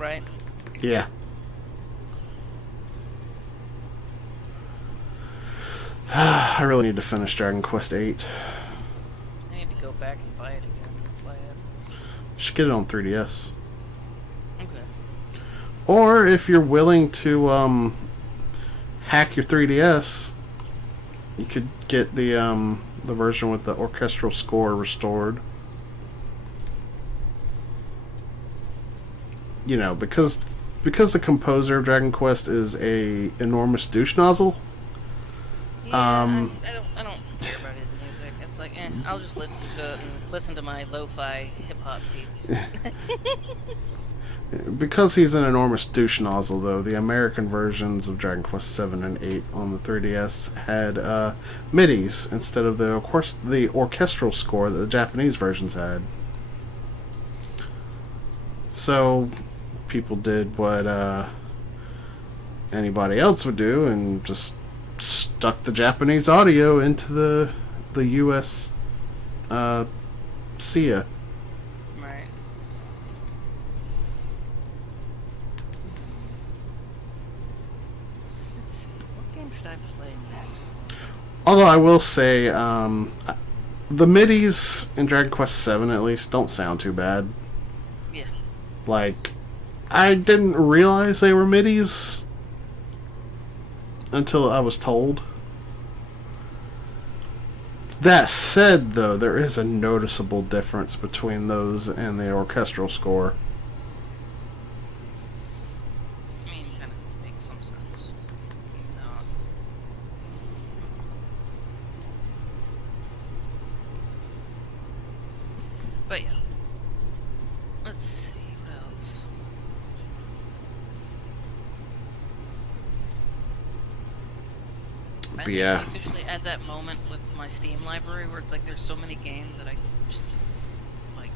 Right. Yeah. I really need to finish Dragon Quest 8. I need to go back and buy it again and play it. Should get it on 3DS. Okay. Or if you're willing to hack your 3DS, you could get the version with the orchestral score restored. You know, because the composer of Dragon Quest is a enormous douche nozzle. Yeah, I don't care about his music. It's like, I'll just listen to it and listen to my lo-fi hip-hop beats. Because he's an enormous douche nozzle, though, the American versions of Dragon Quest 7 and 8 on the 3DS had MIDIs instead of the orchestral score that the Japanese versions had. So people did what anybody else would do and just stuck the Japanese audio into the US SIA. Right. Let's see. What game should I play next? Although I will say, the MIDIs in Dragon Quest 7 at least don't sound too bad. Yeah. Like, I didn't realize they were MIDIs until I was told. That said, though, there is a noticeable difference between those and the orchestral score. I mean, kind of makes some sense. No. But yeah. Let's see, what else? I think Yeah. I'm officially at that moment with my Steam library where it's like there's so many games that I just, like,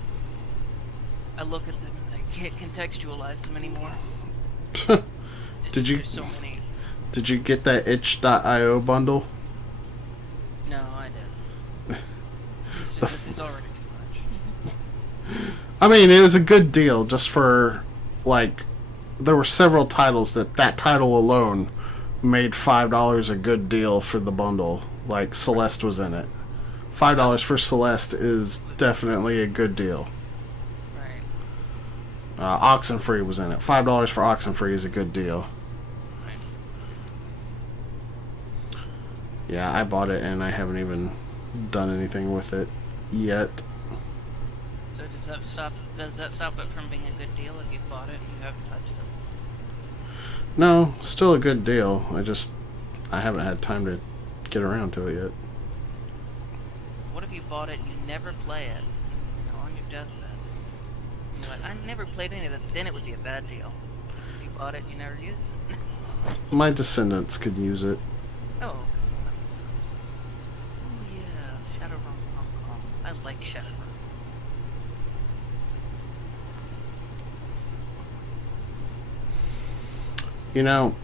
I look at them and I can't contextualize them anymore. There's so many. Did you get that itch.io bundle? No, I didn't. This is already too much. I mean, it was a good deal just for, like, there were several titles that title alone made $5 a good deal for the bundle. Like, Celeste was in it. $5 for Celeste is definitely a good deal. Right. Oxenfree was in it. $5 for Oxenfree is a good deal. Right. Yeah, I bought it and I haven't even done anything with it yet. So does that stop it from being a good deal if you bought it and you haven't touched it? No, still a good deal. I haven't had time to get around to it yet. What if you bought it and you never play it? You know, on your deathbed. And you're like, I never played any of that. Then it would be a bad deal. If you bought it and you never used it. My descendants could use it. Oh, okay. That makes sense. Oh yeah, Shadowrun Hong Kong. I like Shadowrun. You know,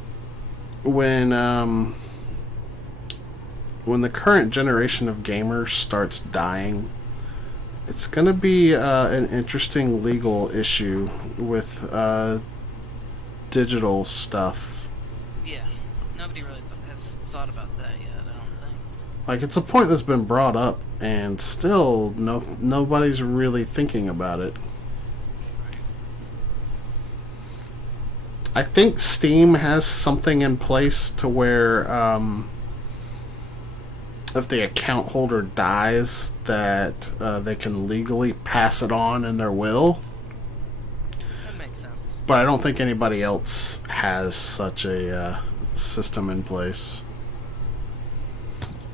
when the current generation of gamers starts dying, it's going to be an interesting legal issue with digital stuff. Yeah, nobody really has thought about that yet, I don't think. Like, it's a point that's been brought up, and still nobody's really thinking about it. I think Steam has something in place to where if the account holder dies, that they can legally pass it on in their will. That makes sense. But I don't think anybody else has such a system in place.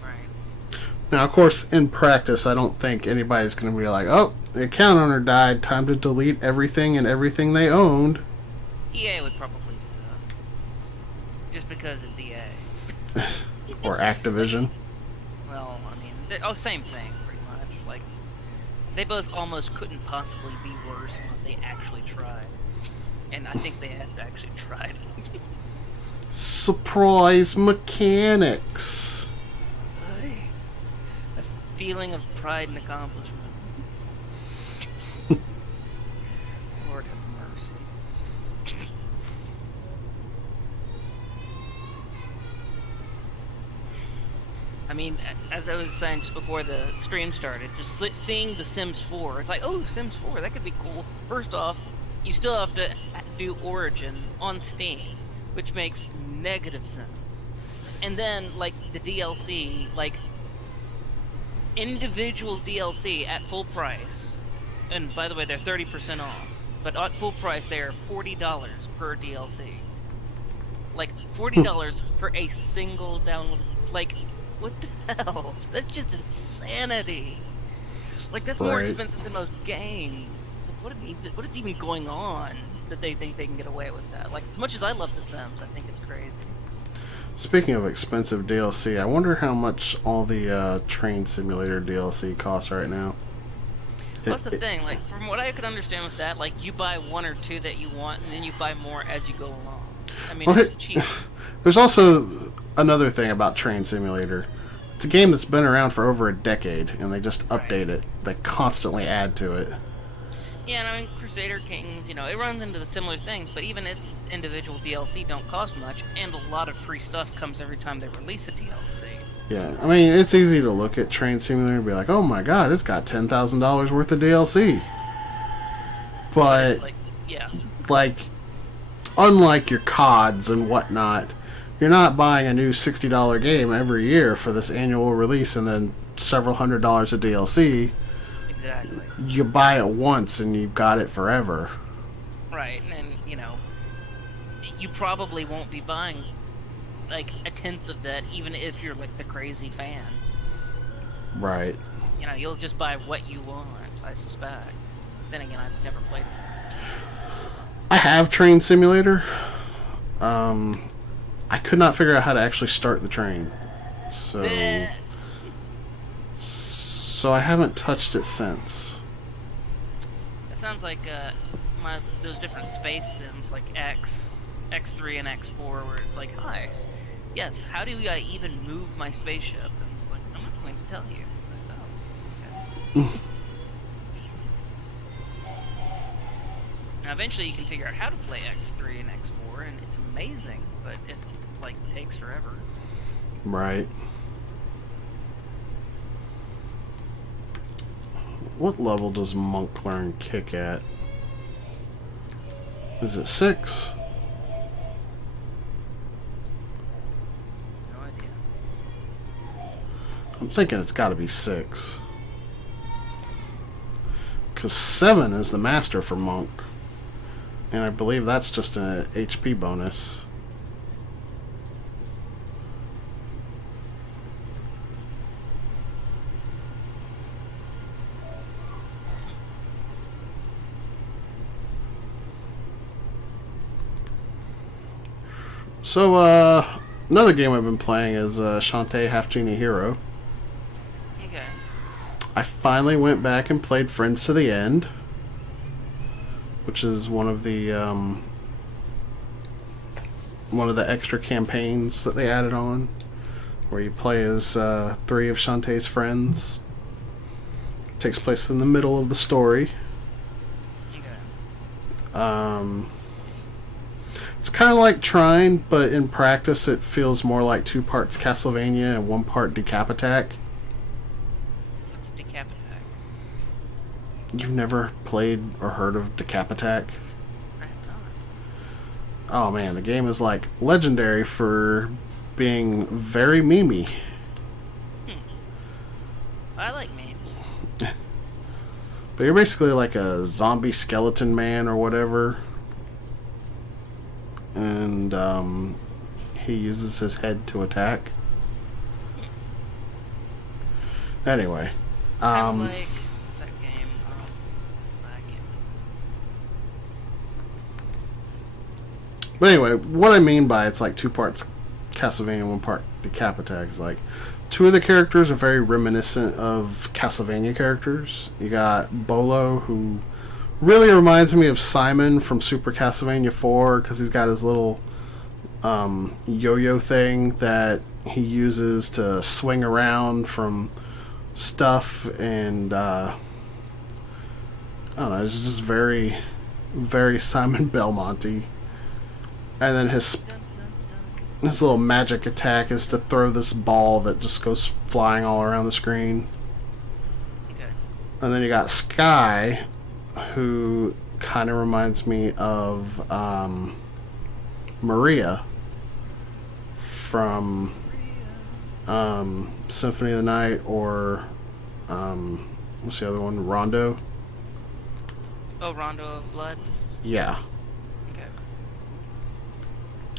Right. Now, of course, in practice, I don't think anybody's going to be like, oh, the account owner died, time to delete everything and everything they owned. EA would probably do that. Just because it's EA. Or Activision. Well, I mean, same thing, pretty much. Like, they both almost couldn't possibly be worse unless they actually tried. And I think they had actually tried. Surprise mechanics. A feeling of pride and accomplishment. Lord have mercy. mean, as I was saying just before the stream started, just seeing The Sims 4, it's like, oh, Sims 4, that could be cool. First off, you still have to do Origin on Steam, which makes negative sense. And then, like, the DLC, like, individual DLC at full price, and by the way, they're 30% off, but at full price, they are $40 per DLC. Like, $40 for a single download. Like, what the hell? That's just insanity. Like, that's more Right. expensive than most games. Like, what is even going on that they think they can get away with that? Like, as much as I love The Sims, I think it's crazy. Speaking of expensive DLC, I wonder how much all the Train Simulator DLC costs right now. Well, that's the thing. Like, from what I could understand with that, like, you buy one or two that you want, and then you buy more as you go along. I mean, Well, it's cheap. There's also another thing about Train Simulator. It's a game that's been around for over a decade, and they just update it. They constantly add to it. Yeah, and I mean, Crusader Kings, it runs into the similar things, but even its individual DLC don't cost much, and a lot of free stuff comes every time they release a DLC. Yeah, I mean, it's easy to look at Train Simulator and be like, oh my god, it's got $10,000 worth of DLC. But, Like, yeah. like, unlike your CODs and whatnot, you're not buying a new $60 game every year for this annual release and then several $100s of DLC. Exactly. You buy it once and you've got it forever. Right, and you probably won't be buying like a tenth of that, even if you're like the crazy fan. Right. You'll just buy what you want, I suspect. Then again, I've never played it. I have Train Simulator. I could not figure out how to actually start the train. Bleh. So I haven't touched it since. That sounds like those different space sims like X3 and X4, where it's like, hi, yes, how do I even move my spaceship? And it's like, I'm not going to tell you. It's like, oh, okay. Now, eventually you can figure out how to play X3 and X4, and it's amazing, but it, takes forever. Right. What level does Monk learn kick at? Is it 6? No idea. I'm thinking it's got to be 6. Because 7 is the master for Monk. And I believe that's just an HP bonus. So, another game I've been playing is Shantae Half Genie Hero. Okay. I finally went back and played Friends to the End, which is one of the extra campaigns that they added on, where you play as 3 of Shantae's friends. It takes place in the middle of the story. Okay. It's kind of like Trine, but in practice it feels more like 2 parts Castlevania and 1 part Decapitac. What's Decapitac? You've never played or heard of Decapitac? I have not. Oh man, the game is like legendary for being very memey. I like memes. But you're basically like a zombie skeleton man or whatever. And he uses his head to attack. Anyway. Kind of like, what's that game? I can't remember. But anyway, what I mean by it's like 2 parts Castlevania, 1 part Decapitac is like 2 of the characters are very reminiscent of Castlevania characters. You got Bolo, who really reminds me of Simon from Super Castlevania 4 because he's got his little yo-yo thing that he uses to swing around from stuff, and I don't know, it's just very, very Simon Belmonte. And then his Dun, dun, dun. His little magic attack is to throw this ball that just goes flying all around the screen. Okay. And then you got Sky, who kind of reminds me of Maria from Symphony of the Night, or what's the other one? Rondo. Oh, Rondo of Blood? Yeah. Okay.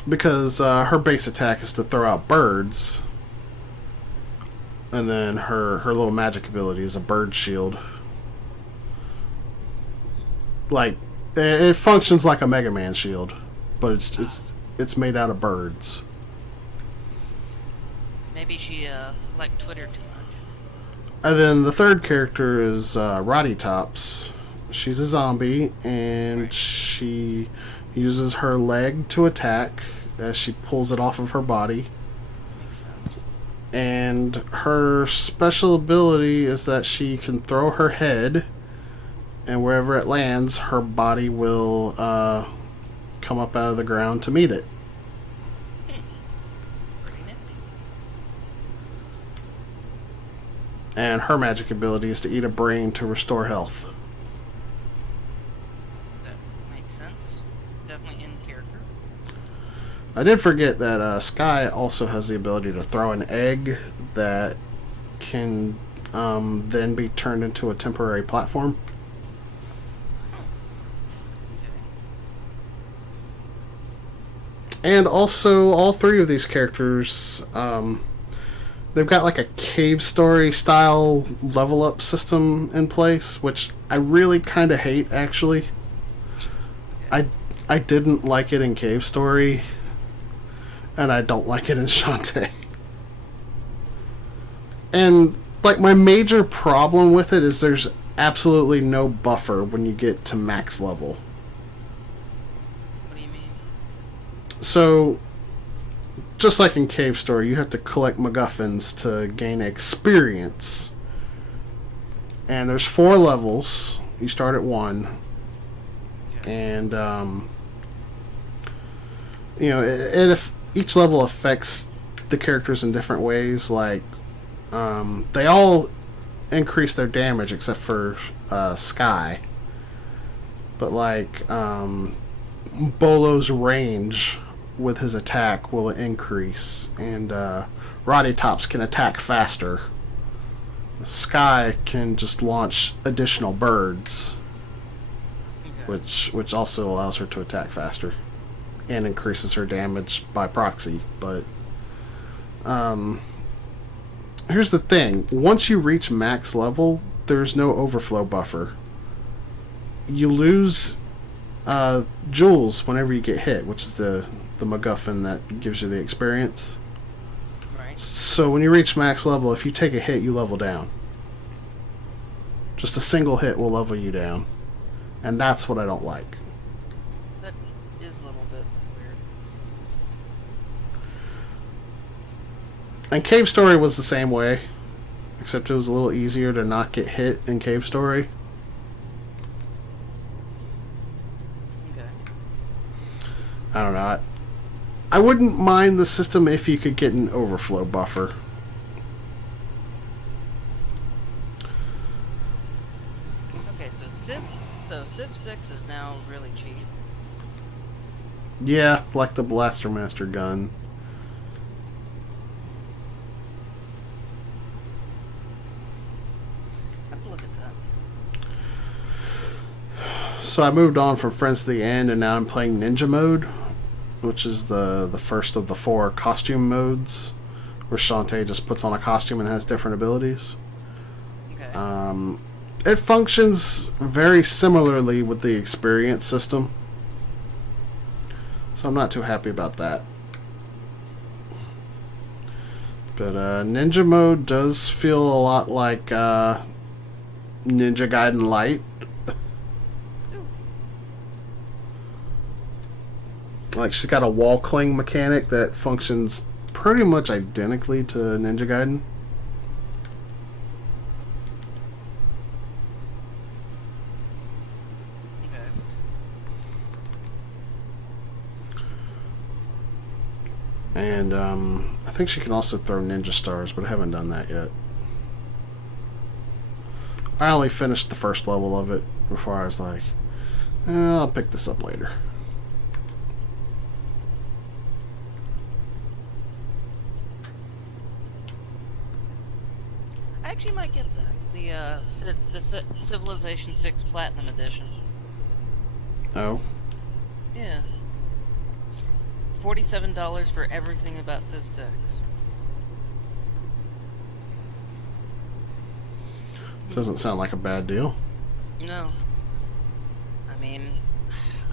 Because her base attack is to throw out birds, and then her little magic ability is a bird shield. Like, it functions like a Mega Man shield, but it's made out of birds. Maybe she liked Twitter too much. And then the third character is Roddy Tops. She's a zombie, and she uses her leg to attack as she pulls it off of her body. Makes sense. And her special ability is that she can throw her head, and wherever it lands, her body will come up out of the ground to meet it. Pretty nifty. And her magic ability is to eat a brain to restore health. That makes sense. Definitely in character. I did forget that Sky also has the ability to throw an egg that can then be turned into a temporary platform. Okay. And also, all three of these characters, they've got like a cave story style level up system in place, which I really kind of hate, actually. I didn't like it in Cave Story, and I don't like it in Shantae. And, like, my major problem with it is there's absolutely no buffer when you get to max level. What do you mean? So, just like in Cave Story, you have to collect MacGuffins to gain experience. And there's 4 levels. You start at 1. Okay. And, you know, each level affects the characters in different ways. Like, they all increase their damage except for Sky. But, like, Bolo's range with his attack will increase, and Roddy Tops can attack faster. Sky can just launch additional birds, Okay. which also allows her to attack faster and increases her damage by proxy. But here's the thing: once you reach max level, there's no overflow buffer. You lose jewels whenever you get hit, which is the MacGuffin that gives you the experience. Right. So when you reach max level, if you take a hit, you level down. Just a single hit will level you down. And that's what I don't like. That is a little bit weird. And Cave Story was the same way, except it was a little easier to not get hit in Cave Story. Okay. I don't know. I wouldn't mind the system if you could get an overflow buffer. Okay, so Civ 6 is now really cheap. Yeah, like the Blaster Master gun. I have to look at that. So I moved on from Friends to the End, and now I'm playing Ninja Mode, which is the first of the 4 costume modes, where Shantae just puts on a costume and has different abilities. Okay. It functions very similarly with the experience system, so I'm not too happy about that. But Ninja Mode does feel a lot like Ninja Gaiden Light. Ooh. Like, she's got a wall cling mechanic that functions pretty much identically to Ninja Gaiden. Okay. And I think she can also throw ninja stars, but I haven't done that yet. I only finished the first level of it before I was like, I'll pick this up later. I actually might get that. The Civilization 6 Platinum Edition. Oh. Yeah. $47 for everything about Civ 6. Doesn't sound like a bad deal. No. I mean,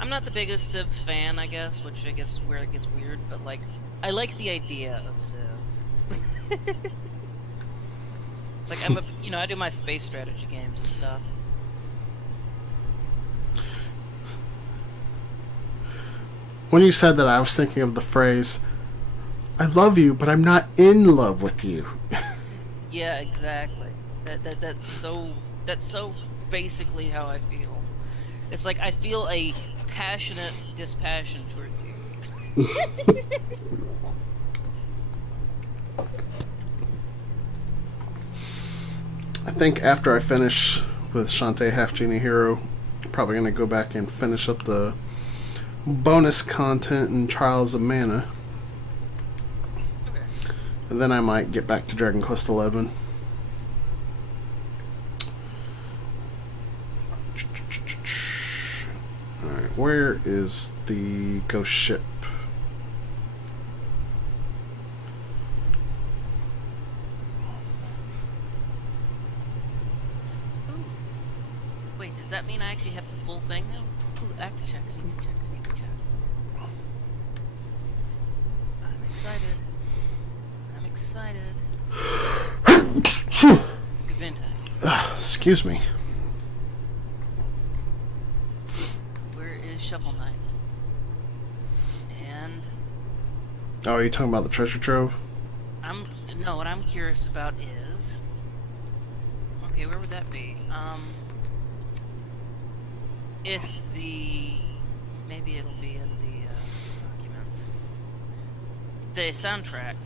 I'm not the biggest Civ fan, I guess, which I guess is where it gets weird, but like, I like the idea of Civ. It's like I do my space strategy games and stuff. When you said that, I was thinking of the phrase, I love you, but I'm not in love with you. Yeah, exactly. That's so basically how I feel. It's like I feel a passionate dispassion towards you. I think after I finish with Shantae Half Genie Hero, I'm probably going to go back and finish up the bonus content in Trials of Mana. Okay. And then I might get back to Dragon Quest XI. Alright, where is the ghost ship? Ooh. Wait, does that mean I actually have the full thing now? Ooh, I have to check. I need to check. I'm excited. Gesundheit. Excuse me. Where is Shovel Knight? And Oh, are you talking about the treasure trove? what I'm curious about is, okay, where would that be? If maybe it'll be in the documents. The soundtrack.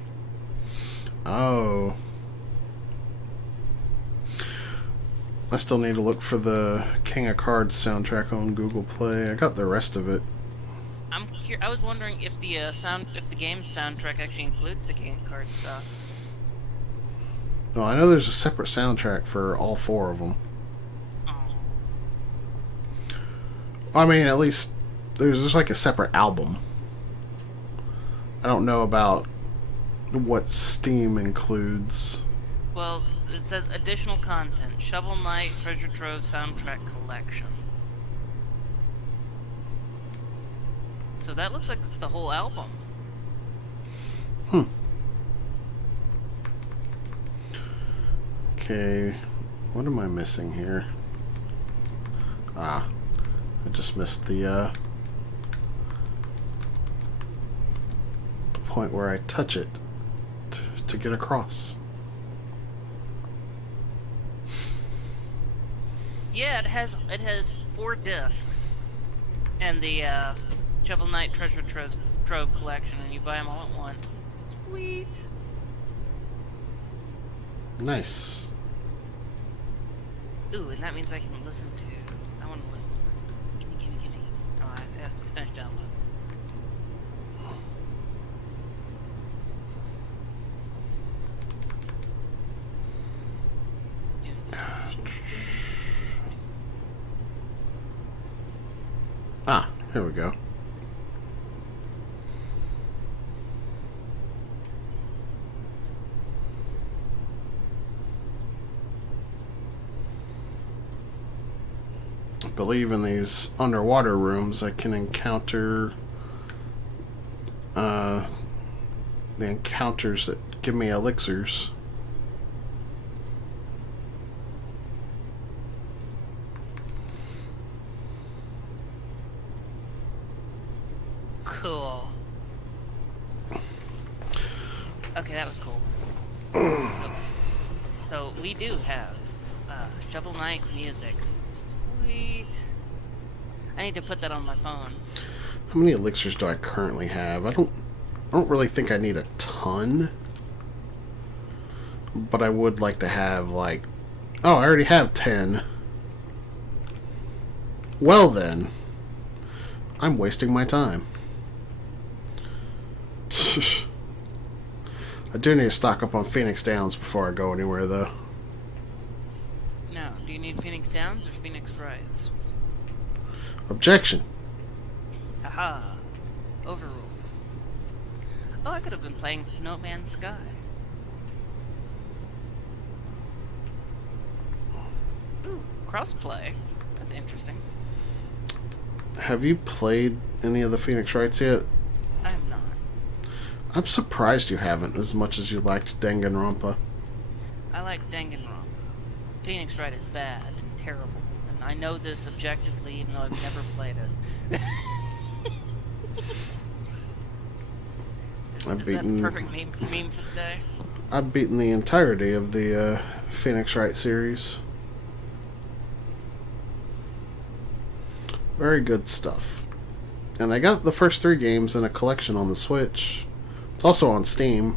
Oh. I still need to look for the King of Cards soundtrack on Google Play. I got the rest of it. I was wondering if the game's soundtrack actually includes the King of Cards stuff. No, I know there's a separate soundtrack for all four of them. Oh. I mean, at least there's just like a separate album. I don't know about what Steam includes. Well, it says additional content. Shovel Knight Treasure Trove Soundtrack Collection. So that looks like it's the whole album. Okay, what am I missing here? I just missed the point where I touch it to get across. Yeah, it has 4 discs, and the Shovel Knight Treasure Trove Collection, and you buy them all at once. Sweet. Nice. Ooh, and that means I can listen to. I want to listen. Gimme. Oh, I have to finish download. Here we go. I believe in these underwater rooms I can encounter the encounters that give me elixirs. Cool. Okay, that was cool. So we do have Shovel Knight music. Sweet. I need to put that on my phone. How many elixirs do I currently have? I don't I don't really think I need a ton. But I would like to have, like... Oh, I already have 10. Well then. I'm wasting my time. I do need to stock up on Phoenix Downs before I go anywhere, though. Now, do you need Phoenix Downs or Phoenix Rides? Objection. Haha. Overruled. Oh, I could have been playing No Man's Sky. Ooh, crossplay. That's interesting. Have you played any of the Phoenix Wrights yet? I am not. I'm surprised you haven't, as much as you liked Danganronpa. I like Danganronpa. Phoenix Wright is bad and terrible, and I know this objectively, even though I've never played it. Is that the perfect meme for the day? I've beaten the entirety of the Phoenix Wright series. Very good stuff. And I got the first 3 games in a collection on the Switch. It's also on Steam.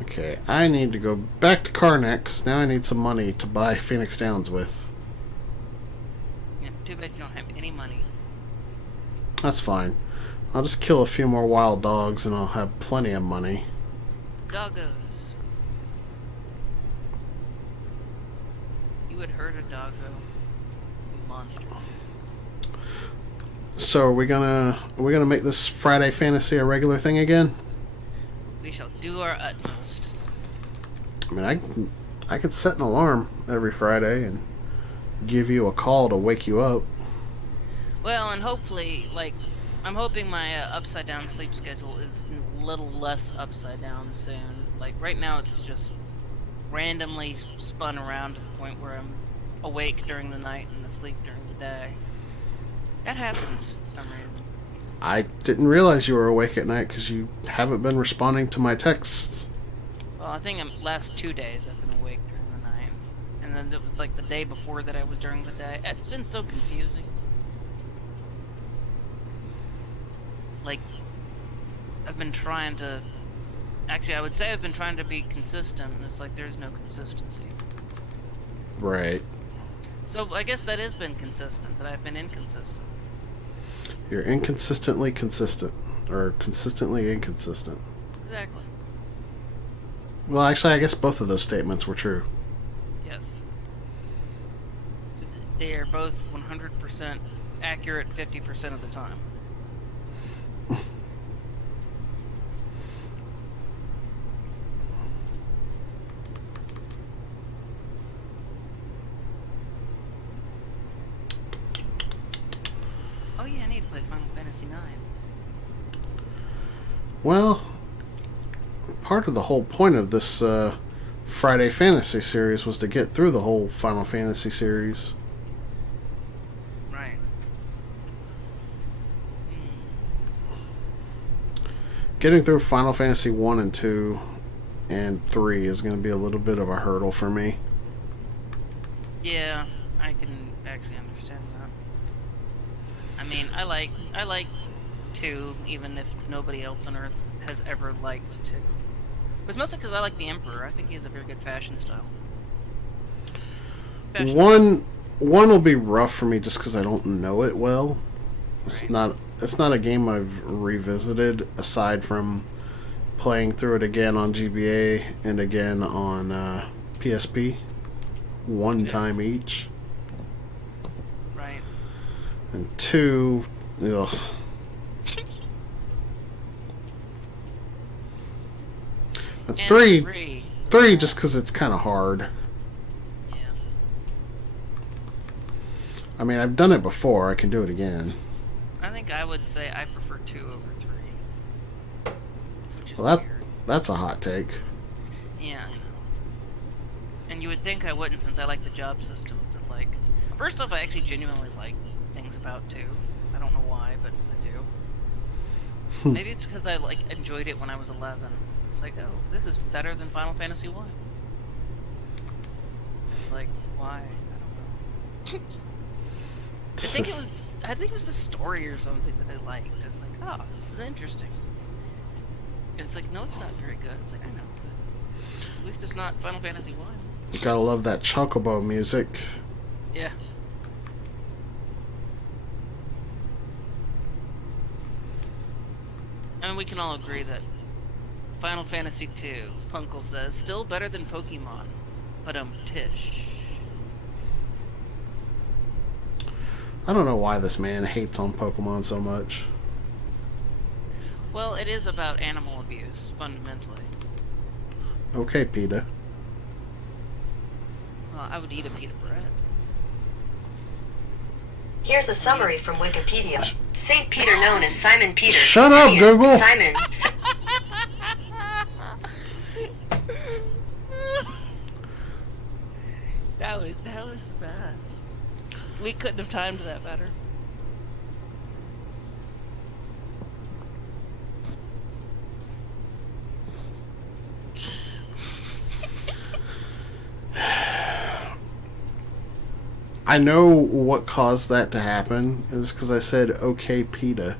Okay, I need to go back to Karnak, because now I need some money to buy Phoenix Downs with. Yeah, too bad you don't have any money. That's fine. I'll just kill a few more wild dogs and I'll have plenty of money. Doggos. You would hurt a doggo. You monster. So are we gonna make this Friday Fantasy a regular thing again? We shall do our utmost. I mean, I could set an alarm every Friday and give you a call to wake you up. Well, and hopefully, like, I'm hoping my upside down sleep schedule is a little less upside down soon. Like, right now it's just randomly spun around to the point where I'm awake during the night and asleep during the day. That happens for some reason. I didn't realize you were awake at night because you haven't been responding to my texts. Well, I think the last 2 days I've been awake during the night. And then it was like the day before that I was during the day. It's been so confusing. Like, I've been trying to... Actually, I would say I've been trying to be consistent, and it's like there's no consistency. Right. So I guess that has been consistent, that I've been inconsistent. You're inconsistently consistent. Or consistently inconsistent. Exactly. Well, actually, I guess both of those statements were true. Yes. They are both 100% accurate 50% of the time. Oh yeah, I need to play Final Fantasy IX. Well, part of the whole point of this Friday Fantasy series was to get through the whole Final Fantasy series. Right. Getting through Final Fantasy 1 and 2 and 3 is going to be a little bit of a hurdle for me. Yeah, I can actually understand that. I mean, I like 2, even if nobody else on Earth has ever liked 2. But it's mostly because I like the Emperor. I think he has a very good fashion style. One will be rough for me just because I don't know it well. It's not a game I've revisited aside from playing through it again on GBA and again on PSP. One time each. Right. And 2, ugh. And 3 just because it's kind of hard. Yeah. I mean, I've done it before. I can do it again. I think I would say I prefer 2 over 3. Which is Well, weird. that's a hot take. Yeah, I know. And you would think I wouldn't, since I like the job system. But like, first off, I actually genuinely like things about 2. I don't know why, but I do. Maybe it's because I enjoyed it when I was 11. It's like, oh, this is better than Final Fantasy 1. It's like, why? I don't know. I think it was I think it was the story or something that I liked. It's like, oh, this is interesting. And it's like, no, it's not very good. It's like, I know, but at least it's not Final Fantasy 1. You gotta love that chocobo music. Yeah. And we can all agree that Final Fantasy 2, Punkle says, still better than Pokemon. But tish. I don't know why this man hates on Pokemon so much. Well, it is about animal abuse, fundamentally. Okay, PETA. Well, I would eat a pita bread. Here's a summary from Wikipedia. Saint Peter, known as Simon Peter. Shut up, Google! Simon. That was the best. We couldn't have timed that better. I know what caused that to happen. It was because I said, okay, PETA.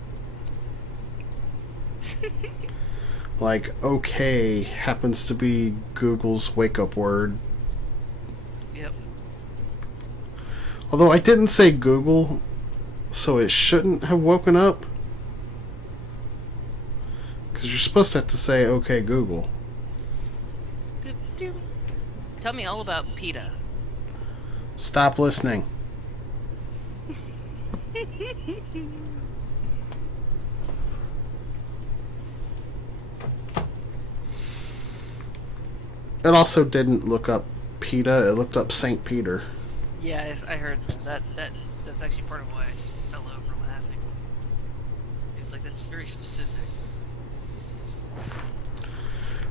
Like, okay happens to be Google's wake-up word. Yep. Although I didn't say Google, so it shouldn't have woken up. Because you're supposed to have to say, okay, Google. Tell me all about PETA. Stop listening. It also didn't look up PETA, it looked up St. Peter. Yeah, I heard that's actually part of why I just fell over laughing. It was like, that's very specific.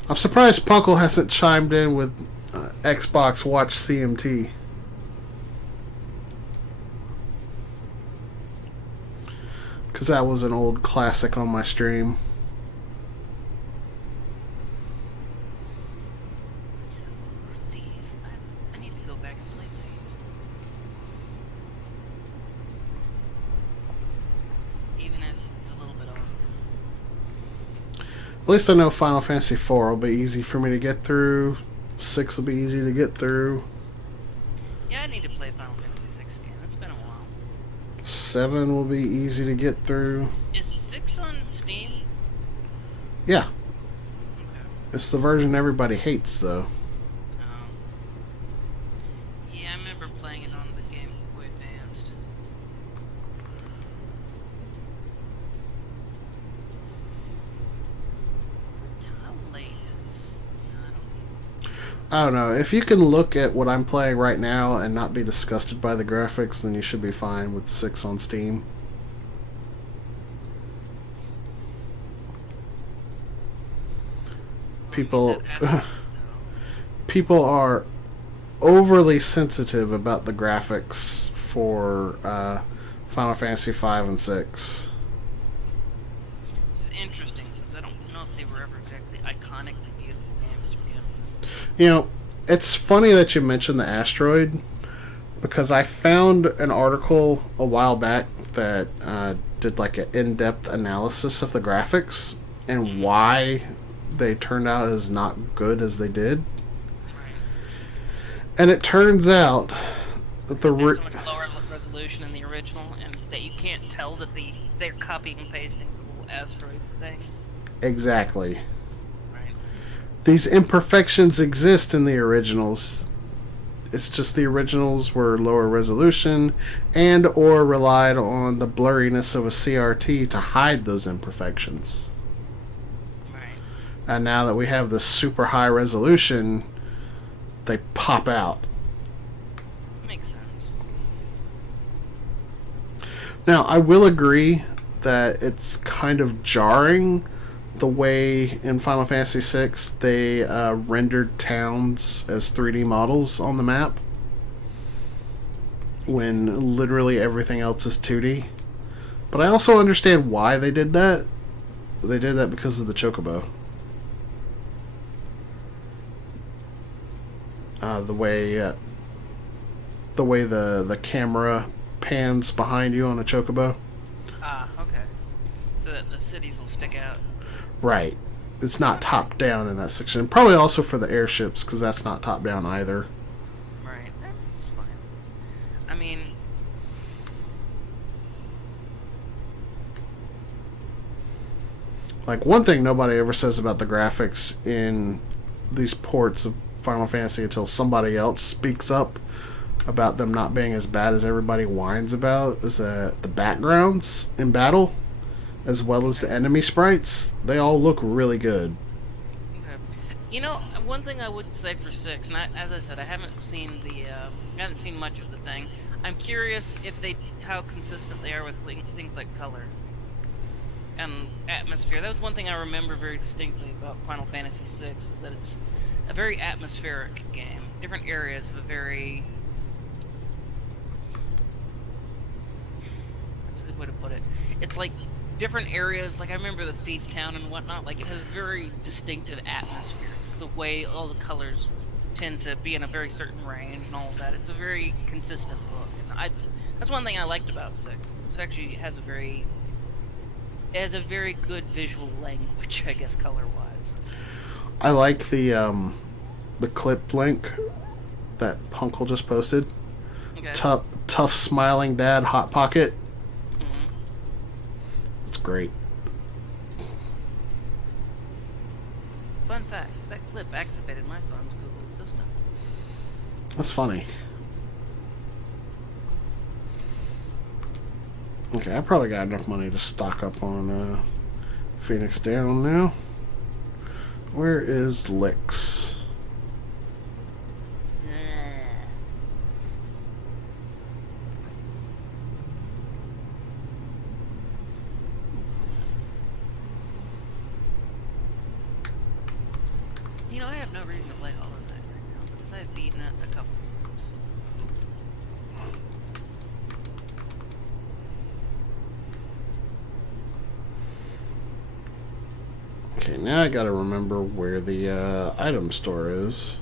I'm surprised Punkle hasn't chimed in with Xbox Watch CMT. Because that was an old classic on my stream. Thief. I need to go back and play Thief. Even if it's a little bit off. At least I know Final Fantasy 4 will be easy for me to get through. 6 will be easy to get through. Yeah, I need to play Final Fantasy 6 again. It's been a while. 7 will be easy to get through. Is 6 on Steam? Yeah. Okay. It's the version everybody hates, though. Yeah, I remember playing it on the Game Boy Advanced. How late is... I don't know. If you can look at what I'm playing right now and not be disgusted by the graphics, then you should be fine with 6 on Steam. People people are overly sensitive about the graphics for Final Fantasy 5 and 6. Which is interesting, since I don't know if they were ever exactly iconically beautiful games to begin with. You know, it's funny that you mentioned the asteroid, because I found an article a while back that did like an in-depth analysis of the graphics and why they turned out as not good as they did. Right. And it turns out that There's so much lower resolution in the original, and that you can't tell that they're copying and pasting the little asteroid things. Exactly. Right. These imperfections exist in the originals. It's just the originals were lower resolution and or relied on the blurriness of a CRT to hide those imperfections. Right. And now that we have this super high resolution, they pop out. Makes sense. Now, I will agree that it's kind of jarring the way in Final Fantasy VI they rendered towns as 3D models on the map when literally everything else is 2D. But I also understand why they did that. They did that because of the Chocobo. The way the camera pans behind you on a chocobo. Ah, okay. So that the cities will stick out. Right. It's not top down in that section. Probably also for the airships, because that's not top down either. Right. That's fine. I mean, Like, one thing nobody ever says about the graphics in these ports of Final Fantasy until somebody else speaks up about them not being as bad as everybody whines about is the backgrounds in battle, as well as the enemy sprites. They all look really good. okay. You know, one thing I would say for 6, and as I said, I haven't seen much of the thing. I'm curious if how consistent they are with things like color and atmosphere. That was one thing I remember very distinctly about Final Fantasy VI, is that it's a very atmospheric game. Different areas have a very... That's a good way to put it. It's like different areas, like I remember the Thief Town and whatnot, like it has very distinctive atmosphere. Just the way all the colors tend to be in a very certain range and all of that. It's a very consistent look. And that's one thing I liked about 6. It actually has a very good visual language, I guess, color-wise. I like the clip link that Punkle just posted. Okay. Tough smiling dad, hot pocket. Mm-hmm. It's great. Fun fact, that clip activated my phone's Google Assistant. That's funny. Okay, I probably got enough money to stock up on Phoenix Down now. Where is Licks? You know, I have no reason to play Hollow Knight right now, because I've beaten it a couple times. Okay, now I gotta remember where the item store is.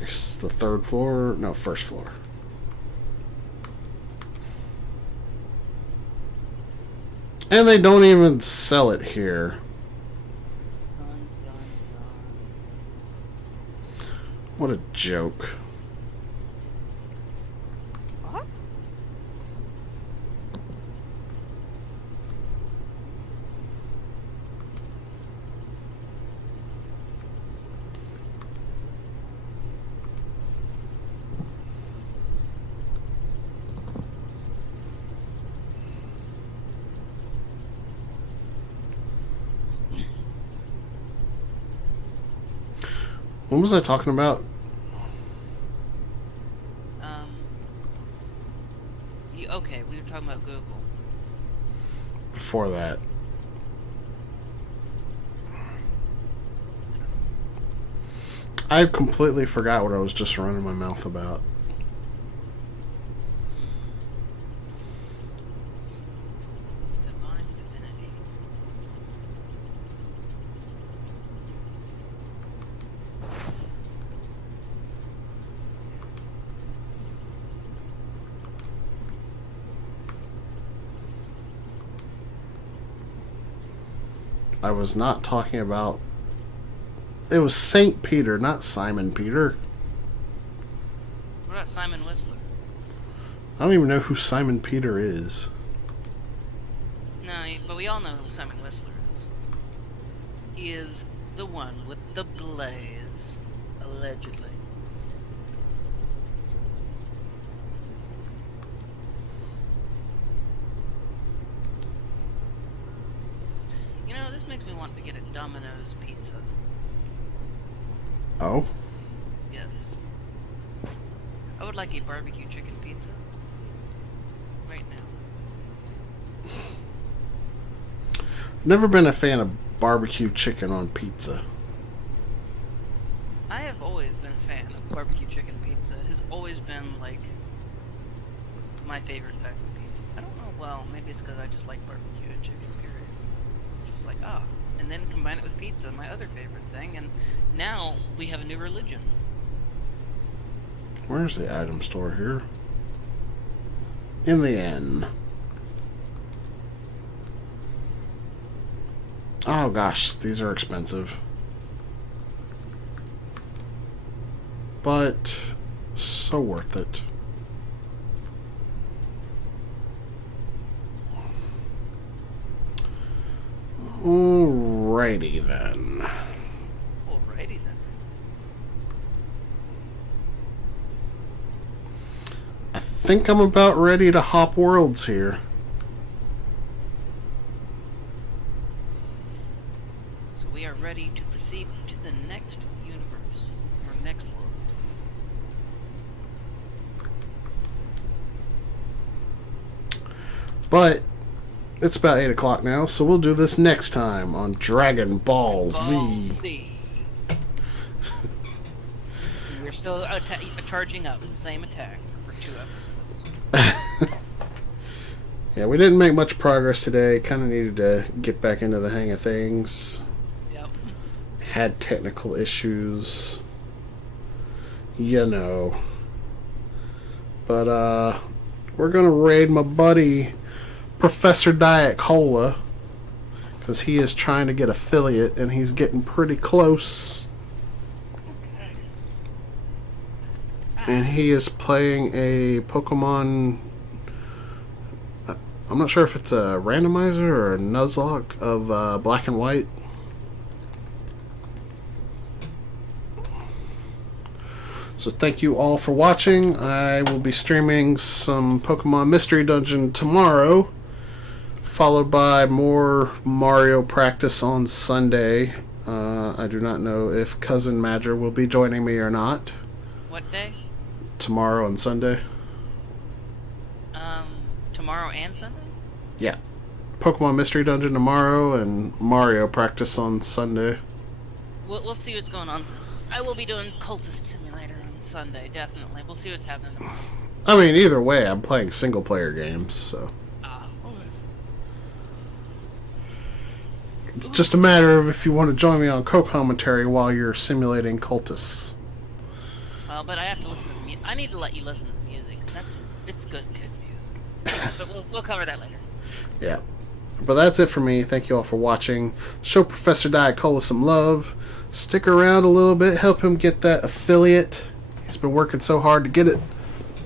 It's the third floor? No, first floor. And they don't even sell it here. Dun, dun, dun. What a joke. What? What was I talking about? Okay, we were talking about Google. Before that. I completely forgot what I was just running my mouth about. Divine Divinity. I was not talking about... It was St. Peter, not Simon Peter. What about Simon Whistler? I don't even know who Simon Peter is. No, but we all know who Simon Whistler is. He is the one with the blaze, allegedly. You know, this makes me want to get a Domino's pizza. Oh? Yes. I would like a barbecue chicken pizza. Right now. Never been a fan of barbecue chicken on pizza. I have always been a fan of barbecue chicken pizza. It has always been, like, my favorite type of pizza. I don't know, well, maybe it's because I just like barbecue and chicken, period. It's just like, and then combine it with pizza, my other favorite thing, and now we have a new religion. Where's the item store here? In the inn. Oh gosh, these are expensive. But so worth it. Alrighty then. Alrighty then. I think I'm about ready to hop worlds here. So we are ready to proceed to the next universe, or next world. But it's about 8 o'clock now, so we'll do this next time on Dragon Ball Z. We're still charging up the same attack for 2 episodes. Yeah, we didn't make much progress today. Kind of needed to get back into the hang of things. Yep. Had technical issues. You know. But, we're gonna raid my buddy Professor Diet Cola, because he is trying to get affiliate and he's getting pretty close. And he is playing a Pokemon. I'm not sure if it's a randomizer or a Nuzlocke of Black and White. So thank you all for watching. I will be streaming some Pokemon Mystery Dungeon tomorrow, followed by more Mario practice on Sunday. I do not know if Cousin Madger will be joining me or not. What day? Tomorrow and Sunday. Tomorrow and Sunday? Yeah. Pokemon Mystery Dungeon tomorrow and Mario practice on Sunday. We'll see what's going on. I will be doing Cultist Simulator on Sunday, definitely. We'll see what's happening tomorrow. I mean, either way, I'm playing single player games, so. It's just a matter of if you want to join me on co-commentary while you're simulating cultists. Well, but I have to listen to the music. I need to let you listen to the music. It's good music. But we'll cover that later. Yeah. But that's it for me. Thank you all for watching. Show Professor Diet Cola some love. Stick around a little bit. Help him get that affiliate. He's been working so hard to get it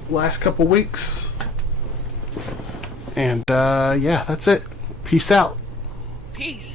last couple weeks. And, yeah, that's it. Peace out. Peace.